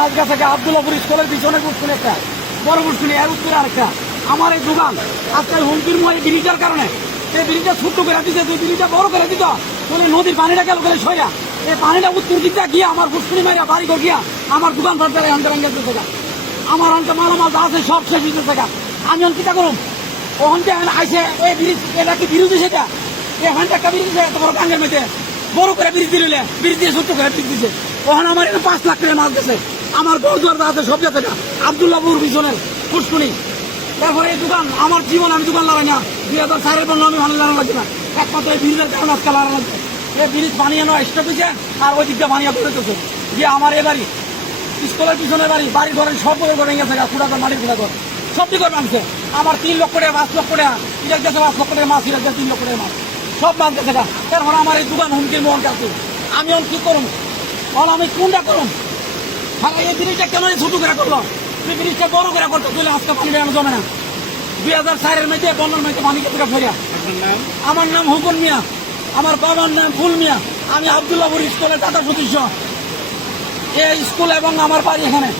মাছ গাছ থেকে আব্দুল্লাপুর স্কুলের পিছনে পুষ্কুনি একটা বড় পুষ্কুনি এর উত্তরে আরেকটা আমার এই দোকান আজকে হুমকির মুখে ব্রিজের কারণে এই ব্রিজটা ছোট্ট করে দিতে তুই ব্রিজটা বড় করে দিত তাহলে নদীর পানিটা গেল গেলে সইয়া এই পানিটা উত্তর দিকটা গিয়া আমার পুষ্কুনি মারিয়া বাড়ি করে গিয়া আমার দোকান ফাটারে হান্টার হাঙ্গাতে থাকা আমার হান্টা মালামাল আছে সব শেষ দিতে থাকা আমি কিতা করুম ওখানটা আইসে এই ব্রিজ এটা কি বিরোধী সেটা এই হান্টা একটা ব্রিজ এত বড় কাঙ্গের মেয়েতে বড় করে ব্রিজ দিলে ব্রিজ দিয়ে ছোট্ট করে ব্রিজ দিচ্ছে ওখানে আমার এখানে 5 লাখ টাকা মাছ গেছে আমার বড় আছে সব জায়গা থেকে আব্দুল্লাপুর পিছনের পুষ্কুনি তারপরে এই দোকান আমার জীবন আমি দোকান লাগাই না 2004-এর পর আমি ভালো লাগানো লাগছে না একমাত্র এই ব্রিজের কারণে আজকে লাগানো লাগছে এই ব্রিজ বানিয়ে নেওয়া স্টপ হয়েছে আর ওই দিকটা বানিয়ে পড়েছে যে আমার এ বাড়ি স্কুলের পিছনে বাড়ি ধরেন সব করে গেছে খুঁড়া মাটির খুঁড়া করে সব দিকে বানছে আমার 3 লক্ষ টাকা 5 লক্ষ টাকা ইরাক গেছে 5 লক্ষ টাকা মাছ ইরাক গেছে 3 লক্ষ টাকা মাছ সব বানতেছে তারপরে আমার এই দোকান হুমকির মোহন কাছে আমি এখন কি করুন বল আমি কোনটা করুন এই ব্রিজটা কেন ছোট করে করলো তুই ব্রিজটা বড় করে করতে তুলে আজকে পানি বেড়ানো জমে না 2004-এর মেয়েতে বন্যার মেয়েতে পানি কেটে ফেরিয়া আমার নাম হুকুন মিয়া আমার বাবার নাম ফুল মিয়া আমি আব্দুল্লাপুর স্কুলের টাটা সদস্য এই স্কুল এবং আমার বাড়ি এখানে